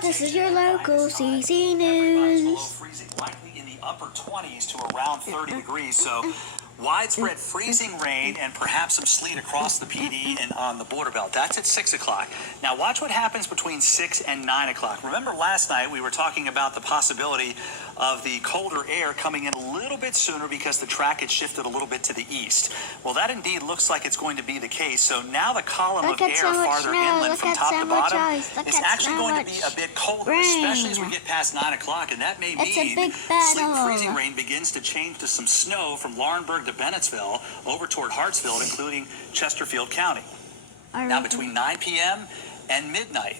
This is your local CC News. Freezing, likely in the upper 20s to around 30 degrees. So widespread freezing rain and perhaps some sleet across the PD and on the border belt. That's at 6 o'clock. Now watch what happens between 6 and 9 o'clock. Remember last night we were talking about the possibility of the colder air coming in a little bit sooner because the track had shifted a little bit to the east. Well, that indeed looks like it's going to be the case. So now the column of air farther inland from top to bottom is actually going to be a bit colder, especially as we get past 9 o'clock. And that may mean sleet freezing rain begins to change to some snow from Laurinburg to Bennettsville over toward Hartsville, including Chesterfield County. Now between 9 p.m. and midnight,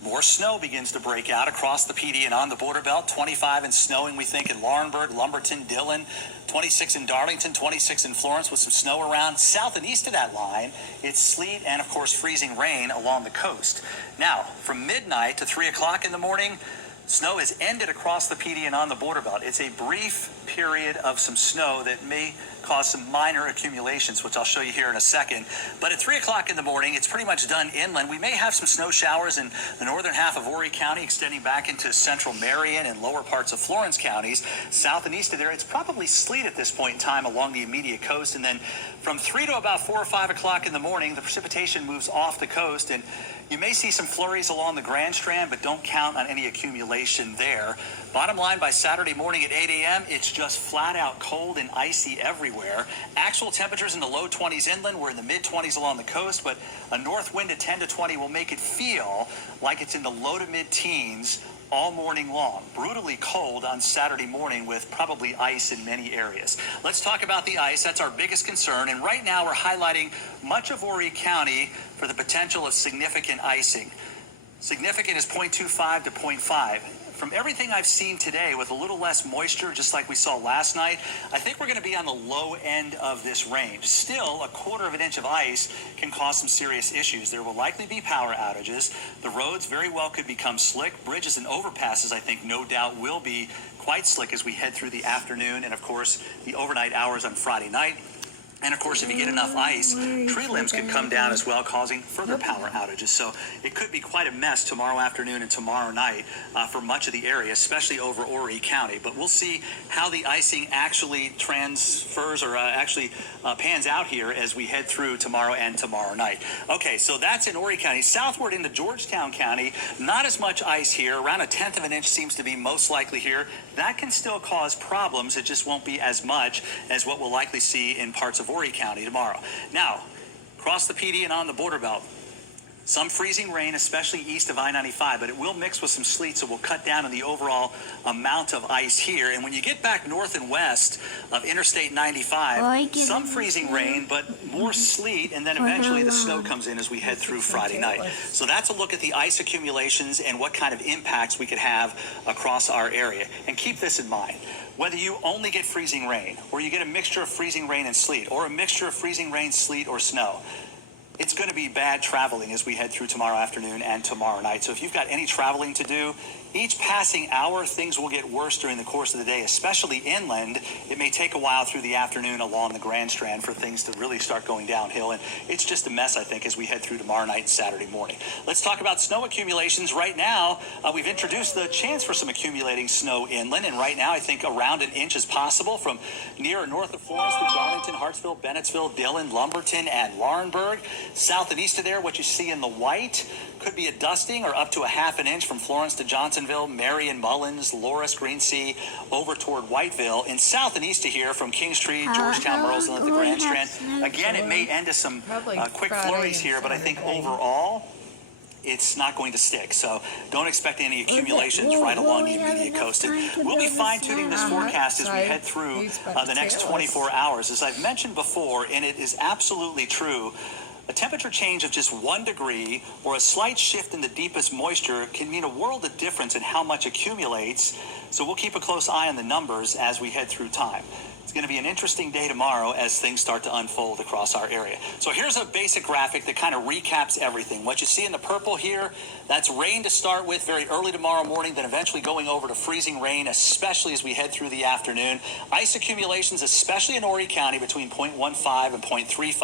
more snow begins to break out across the PD and on the border belt. 25 and snowing, we think, in Laurinburg, Lumberton, Dillon. 26 in Darlington, 26 in Florence with some snow around. South and east of that line, it's sleet and, of course, freezing rain along the coast. Now, from midnight to 3 o'clock in the morning, snow has ended across the PD and on the border belt. It's a brief period of some snow that may cause some minor accumulations, which I'll show you here in a second. But at 3 o'clock in the morning, it's pretty much done inland. We may have some snow showers in the northern half of Horry County, extending back into central Marion and lower parts of Florence counties. South and east of there, it's probably sleet at this point in time along the immediate coast. And then from 3 to about 4 or 5 o'clock in the morning, the precipitation moves off the coast, and you may see some flurries along the Grand Strand, but don't count on any accumulation there. Bottom line, by Saturday morning at 8 a.m., it's just flat out cold and icy everywhere. Actual temperatures in the low 20s inland. We're in the mid 20s along the coast, but a north wind at 10 to 20 will make it feel like it's in the low to mid teens all morning long. Brutally cold on Saturday morning with probably ice in many areas. Let's talk about the ice. That's our biggest concern. And right now we're highlighting much of Horry County for the potential of significant icing. Significant is 0.25 to 0.5. From everything I've seen today with a little less moisture, just like we saw last night, I think we're going to be on the low end of this range. Still, a quarter of an inch of ice can cause some serious issues. There will likely be power outages. The roads very well could become slick. Bridges and overpasses, I think, no doubt will be quite slick as we head through the afternoon and, of course, the overnight hours on Friday night. And, of course, if you get enough ice, tree limbs can come down as well, causing further power outages. So it could be quite a mess tomorrow afternoon and tomorrow night for much of the area, especially over Horry County. But we'll see how the icing actually transfers or pans out here as we head through tomorrow and tomorrow night. Okay, so that's in Horry County. Southward into Georgetown County, not as much ice here. Around 1/10 of an inch seems to be most likely here. That can still cause problems. It just won't be as much as what we'll likely see in parts of Horry County tomorrow. Now, across the PD and on the border belt, some freezing rain, especially east of I-95, but it will mix with some sleet, so we'll cut down on the overall amount of ice here. And when you get back north and west of Interstate 95, some freezing rain, but more sleet, and then eventually the snow comes in as we head through Friday night. So that's a look at the ice accumulations and what kind of impacts we could have across our area. And keep this in mind. Whether you only get freezing rain, or you get a mixture of freezing rain and sleet, or a mixture of freezing rain, sleet, or snow, it's going to be bad traveling as we head through tomorrow afternoon and tomorrow night. So if you've got any traveling to do, each passing hour, things will get worse during the course of the day, especially inland. It may take a while through the afternoon along the Grand Strand for things to really start going downhill. And it's just a mess, I think, as we head through tomorrow night and Saturday morning. Let's talk about snow accumulations. Right now, we've introduced the chance for some accumulating snow inland. And right now, I think around 1 inch is possible from near or north of Florence to Darlington, Hartsville, Bennettsville, Dillon, Lumberton, and Laurinburg. South and east of there, what you see in the white could be a dusting or up to 1/2 inch from Florence to Johnsonville, Marion, Mullins, Loris, Greensea, over toward Whiteville. And south and east of here from Kingstree, Georgetown, Merle's Inlet, the Grand Strand. Again, it may end to some quick flurries here, but I think overall, it's not going to stick. So don't expect any accumulations right along the immediate coast. And we'll be fine-tuning this forecast as we head through the next 24 hours. As I've mentioned before, and it is absolutely true, a temperature change of just 1 degree or a slight shift in the deepest moisture can mean a world of difference in how much accumulates. So we'll keep a close eye on the numbers as we head through time. It's It's going to be an interesting day tomorrow as things start to unfold across our area. So here's a basic graphic that kind of recaps everything. What you see in the purple here, that's rain to start with very early tomorrow morning, then eventually going over to freezing rain, especially as we head through the afternoon. Ice accumulations, especially in Horry County, between 0.15 and 0.35.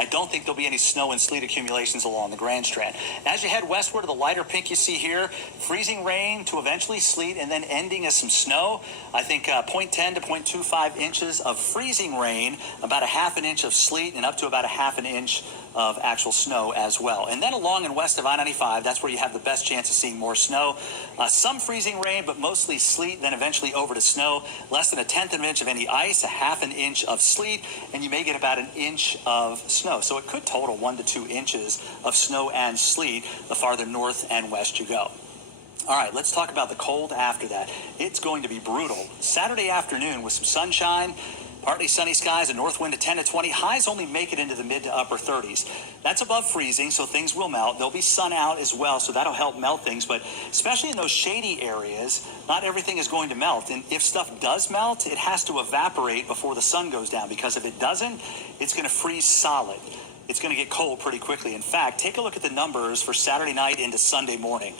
I don't think there'll be any snow and sleet accumulations along the Grand Strand. As you head westward to the lighter pink you see here, freezing rain to eventually sleet and then ending as some snow. I think 0.10 to 0.25 inches of freezing rain, about a half an inch of sleet, and up to about a half an inch of actual snow as well. And then along and west of I-95, that's where you have the best chance of seeing more snow. Some freezing rain, but mostly sleet, then eventually over to snow. Less than a tenth of an inch of any ice, a half an inch of sleet, and you may get about an inch of snow. So it could total 1 to 2 inches of snow and sleet the farther north and west you go. All right, let's talk about the cold after that. It's going to be brutal. Saturday afternoon with some sunshine, partly sunny skies, a north wind of 10 to 20. Highs only make it into the mid to upper 30s. That's above freezing, so things will melt. There'll be sun out as well, so that'll help melt things. But especially in those shady areas, not everything is going to melt. And if stuff does melt, it has to evaporate before the sun goes down, because if it doesn't, it's going to freeze solid. It's going to get cold pretty quickly. In fact, take a look at the numbers for Saturday night into Sunday morning.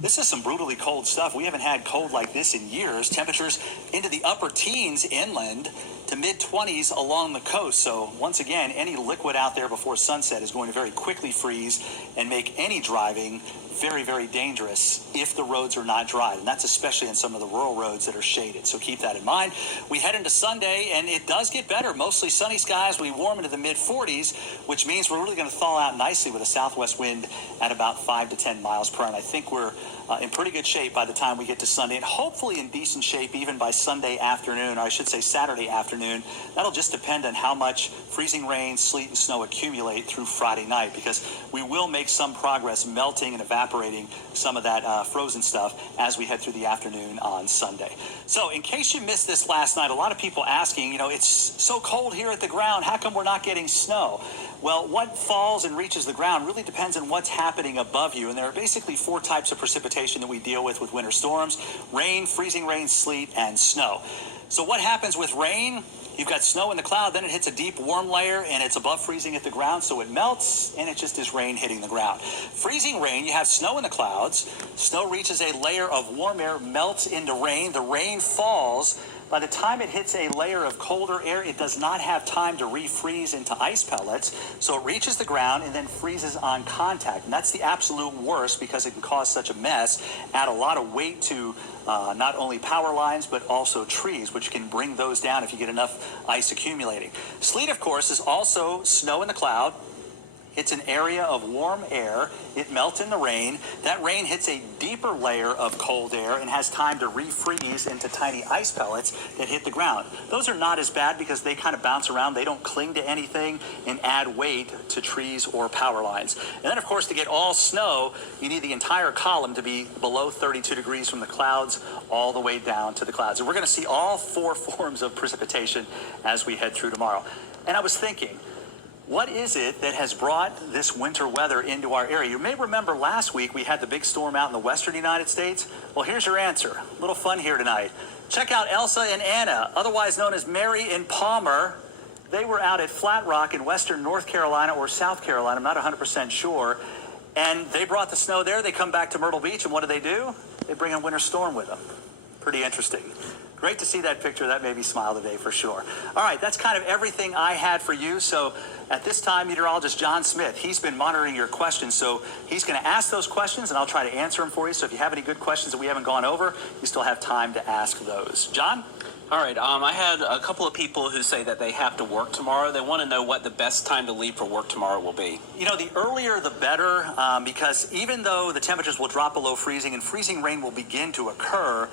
This is some brutally cold stuff. We haven't had cold like this in years. Temperatures into the upper teens inland to mid-20s along the coast. So once again, any liquid out there before sunset is going to very quickly freeze and make any driving very, very dangerous if the roads are not dry. And that's especially on some of the rural roads that are shaded. So keep that in mind. We head into Sunday, and it does get better. Mostly sunny skies. We warm into the mid-40s, which means we're really going to thaw out nicely with a southwest wind at about 5 to 10 miles per hour. And I think we're in pretty good shape by the time we get to Sunday, and hopefully in decent shape even by Sunday afternoon, or I should say Saturday afternoon. That'll just depend on how much freezing rain, sleet, and snow accumulate through Friday night, because we will make some progress melting and evaporating some of that frozen stuff as we head through the afternoon on Sunday. So in case you missed this last night, a lot of people asking, it's so cold here at the ground, how come we're not getting snow? Well, what falls and reaches the ground really depends on what's happening above you. And there are basically 4 types of precipitation that we deal with winter storms: rain, freezing rain, sleet, and snow. So what happens with rain? You've got snow in the cloud, then it hits a deep warm layer, and it's above freezing at the ground, so it melts, and it just is rain hitting the ground. Freezing rain, you have snow in the clouds. Snow reaches a layer of warm air, melts into rain. The rain falls. By the time it hits a layer of colder air, it does not have time to refreeze into ice pellets, so it reaches the ground and then freezes on contact. And that's the absolute worst, because it can cause such a mess, add a lot of weight to not only power lines, but also trees, which can bring those down if you get enough ice accumulating. Sleet, of course, is also snow in the cloud. It's an area of warm air. It melts in the rain. That rain hits a deeper layer of cold air and has time to refreeze into tiny ice pellets that hit the ground. Those are not as bad because they kind of bounce around. They don't cling to anything and add weight to trees or power lines. And then, of course, to get all snow, you need the entire column to be below 32 degrees from the clouds all the way down to the clouds. And we're going to see all 4 forms of precipitation as we head through tomorrow. And I was thinking, what is it that has brought this winter weather into our area? You may remember last week we had the big storm out in the western United States. Well, here's your answer. A little fun here tonight. Check out Elsa and Anna, otherwise known as Mary and Palmer. They were out at Flat Rock in western North Carolina or South Carolina. I'm not 100% sure. And they brought the snow there. They come back to Myrtle Beach, and what do? They bring a winter storm with them. Pretty interesting. Great to see that picture. That made me smile today for sure. All right, that's kind of everything I had for you. So at this time, meteorologist John Smith, he's been monitoring your questions. So he's going to ask those questions, and I'll try to answer them for you. So if you have any good questions that we haven't gone over, you still have time to ask those. John? All right. I had a couple of people who say that they have to work tomorrow. They want to know what the best time to leave for work tomorrow will be. The earlier the better, because even though the temperatures will drop below freezing and freezing rain will begin to occur,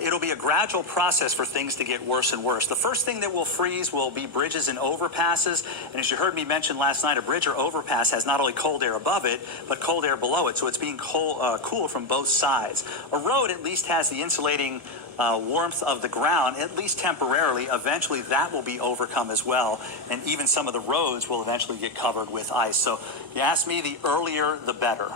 it'll be a gradual process for things to get worse and worse. The first thing that will freeze will be bridges and overpasses. And as you heard me mention last night, a bridge or overpass has not only cold air above it, but cold air below it. So it's being cool from both sides. A road at least has the insulating warmth of the ground, at least temporarily. Eventually that will be overcome as well, and even some of the roads will eventually get covered with ice. So if you ask me, the earlier the better.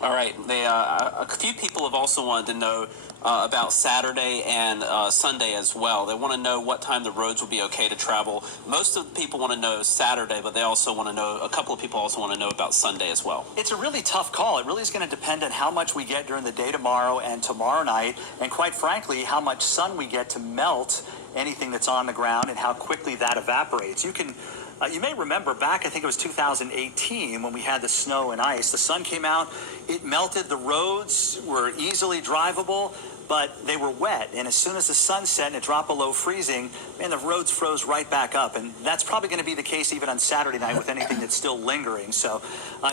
All right. A few people have also wanted to know about Saturday and Sunday as well. They want to know what time the roads will be okay to travel. Most of the people want to know Saturday, but they also want to know, a couple of people also want to know about Sunday as well. It's a really tough call. It really is going to depend on how much we get during the day tomorrow and tomorrow night, and quite frankly, how much sun we get to melt anything that's on the ground and how quickly that evaporates. You may remember back, I think it was 2018, when we had the snow and ice. The sun came out, it melted, the roads were easily drivable, but they were wet. And as soon as the sun set and it dropped below freezing, man, the roads froze right back up. And that's probably going to be the case even on Saturday night with anything that's still lingering. So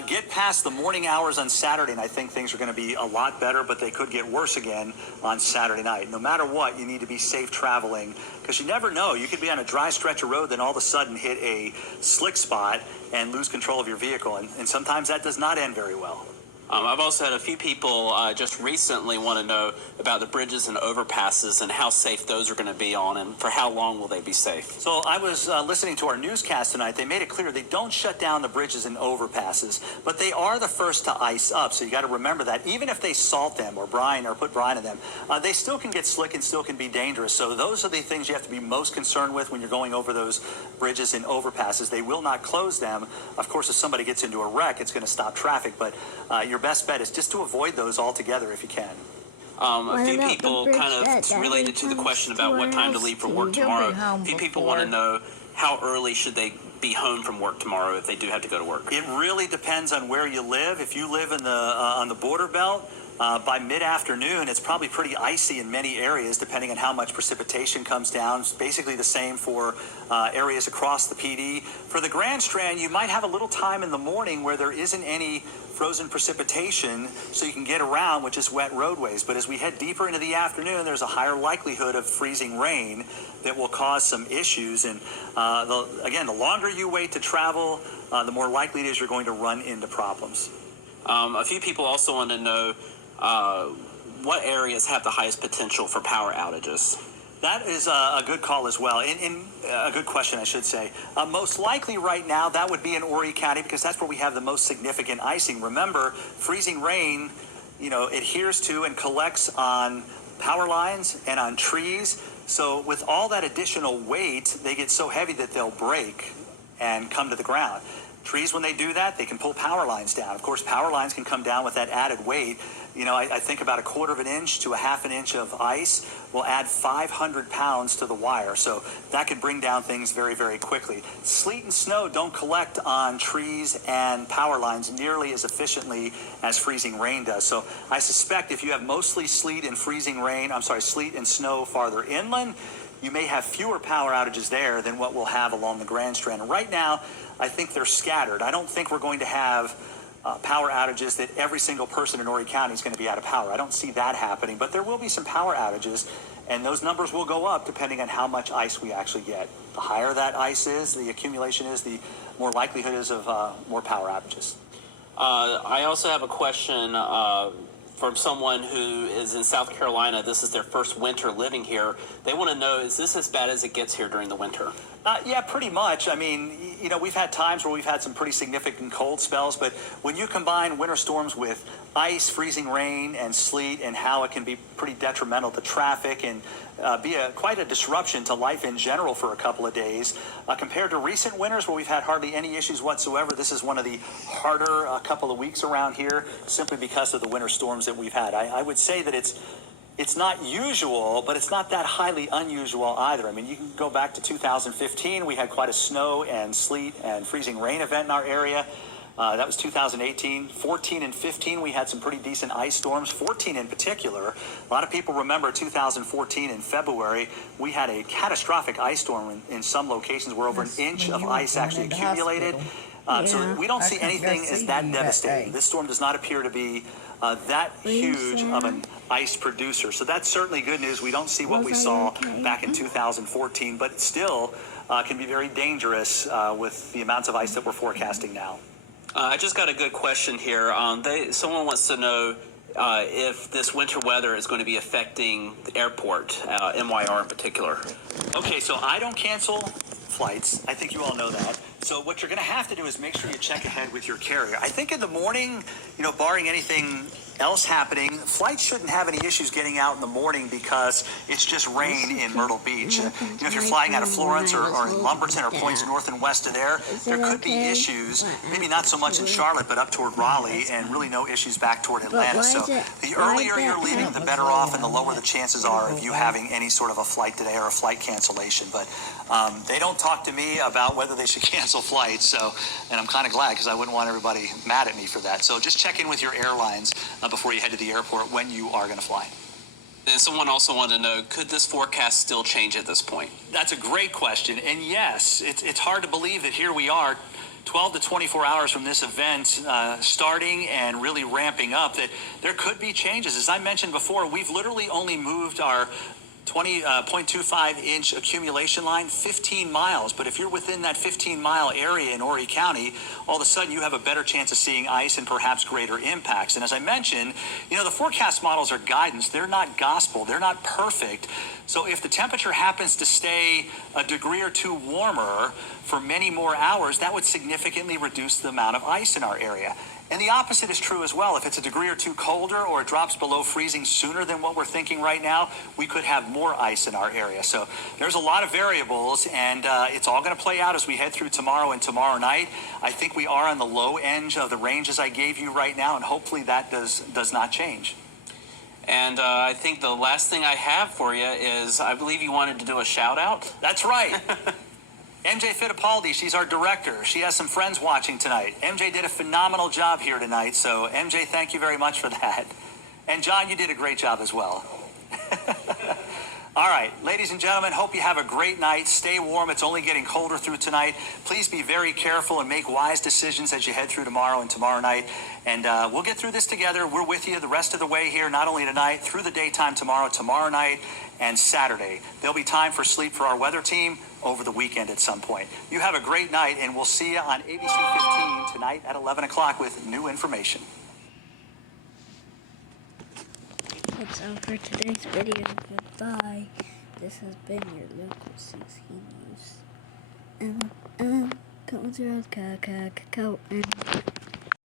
get past the morning hours on Saturday, and I think things are going to be a lot better, but they could get worse again on Saturday night. No matter what, you need to be safe traveling, because you never know. You could be on a dry stretch of road, then all of a sudden hit a slick spot and lose control of your vehicle. And sometimes that does not end very well. I've also had a few people just recently want to know about the bridges and overpasses and how safe those are going to be on, and for how long will they be safe. So I was listening to our newscast tonight. They made it clear they don't shut down the bridges and overpasses, but they are the first to ice up. So you got to remember that even if they salt them or brine or put brine in them, they still can get slick and still can be dangerous. So those are the things you have to be most concerned with when you're going over those bridges and overpasses. They will not close them. Of course, if somebody gets into a wreck, it's going to stop traffic, but your best bet is just to avoid those altogether if you can. A few people kind of related to the question about what time to leave for work tomorrow. A few people want to know how early should they be home from work tomorrow if they do have to go to work. It really depends on where you live. If you live in the on the border belt, by mid-afternoon, it's probably pretty icy in many areas, depending on how much precipitation comes down. It's basically the same for areas across the PD. For the Grand Strand, you might have a little time in the morning where there isn't any frozen precipitation, so you can get around with just wet roadways. But as we head deeper into the afternoon, there's a higher likelihood of freezing rain that will cause some issues. And again, the longer you wait to travel, the more likely it is you're going to run into problems. A few people also want to know what areas have the highest potential for power outages. That is a good call as well, a good question, I should say. Most likely right now, that would be in Horry County, because that's where we have the most significant icing. Remember, freezing rain, adheres to and collects on power lines and on trees. So with all that additional weight, they get so heavy that they'll break and come to the ground. Trees, when they do that, they can pull power lines down. Of course, power lines can come down with that added weight. I think about 1/4 of an inch to 1/2 inch of ice will add 500 pounds to the wire. So that could bring down things very, very quickly. Sleet and snow don't collect on trees and power lines nearly as efficiently as freezing rain does. So I suspect if you have mostly sleet and sleet and snow farther inland, you may have fewer power outages there than what we'll have along the Grand Strand. And right now, I think they're scattered. I don't think we're going to have power outages that every single person in Horry County is going to be out of power. I don't see that happening, but there will be some power outages, and those numbers will go up depending on how much ice we actually get. The higher that ice is, the accumulation is, the more likelihood is of more power outages. I also have a question from someone who is in South Carolina. This is their first winter living here. They want to know, is this as bad as it gets here during the winter? Yeah, pretty much. I mean, we've had times where we've had some pretty significant cold spells, but when you combine winter storms with ice, freezing rain, and sleet, and how it can be pretty detrimental to traffic and be quite a disruption to life in general for a couple of days, compared to recent winters where we've had hardly any issues whatsoever, this is one of the harder couple of weeks around here, simply because of the winter storms that we've had. I would say that it's not usual, but it's not that highly unusual either. I mean, you can go back to 2015. We had quite a snow and sleet and freezing rain event in our area. That was 2018. 14 and 15, we had some pretty decent ice storms. 14 in particular. A lot of people remember 2014 in February. We had a catastrophic ice storm in some locations where over an inch of ice actually accumulated. So we don't see anything as that devastating. This storm does not appear to be that huge of an ice producer. So that's certainly good news. We don't see what we saw back in 2014, but it still can be very dangerous with the amounts of ice that we're forecasting now. I just got a good question here. Someone wants to know if this winter weather is going to be affecting the airport, MYR in particular. Okay, so I don't cancel flights. I think you all know that. So what you're going to have to do is make sure you check ahead with your carrier. I think in the morning, barring anything else happening, flights shouldn't have any issues getting out in the morning because it's just rain in Myrtle Beach. If you're flying out of Florence or in Lumberton or points north and west of there could be issues, maybe not so much in Charlotte, but up toward Raleigh, and really no issues back toward Atlanta. So the earlier you're leaving, the better off, and the lower the chances are of you having any sort of a flight today or a flight cancellation. But they don't talk to me about whether they should cancel flights, and I'm kind of glad because I wouldn't want everybody mad at me for that. So just check in with your airlines before you head to the airport when you are going to fly. And someone also wanted to know, could this forecast still change at this point? That's a great question. And yes, it's hard to believe that here we are 12 to 24 hours from this event starting and really ramping up, that there could be changes. As I mentioned before, we've literally only moved our 20.25-inch accumulation line 15 miles. But if you're within that 15-mile area in Horry County, all of a sudden you have a better chance of seeing ice and perhaps greater impacts. And as I mentioned, the forecast models are guidance. They're not gospel. They're not perfect. So if the temperature happens to stay a degree or two warmer for many more hours, that would significantly reduce the amount of ice in our area. And the opposite is true as well. If it's a degree or two colder or it drops below freezing sooner than what we're thinking right now, we could have more ice in our area. So there's a lot of variables, and it's all going to play out as we head through tomorrow and tomorrow night. I think we are on the low end of the ranges I gave you right now, and hopefully that does not change. And I think the last thing I have for you is, I believe you wanted to do a shout out. That's right. MJ Fittipaldi, she's our director. She has some friends watching tonight. MJ did a phenomenal job here tonight, so MJ, thank you very much for that. And John, you did a great job as well. All right, ladies and gentlemen, hope you have a great night. Stay warm. It's only getting colder through tonight. Please be very careful and make wise decisions as you head through tomorrow and tomorrow night. And we'll get through this together. We're with you the rest of the way here, not only tonight, through the daytime tomorrow night, and Saturday. There'll be time for sleep for our weather team over the weekend at some point. You have a great night, and we'll see you on ABC 15 tonight at 11 o'clock with new information. That's all for today's video. Goodbye. This has been your local CC News. Come through, and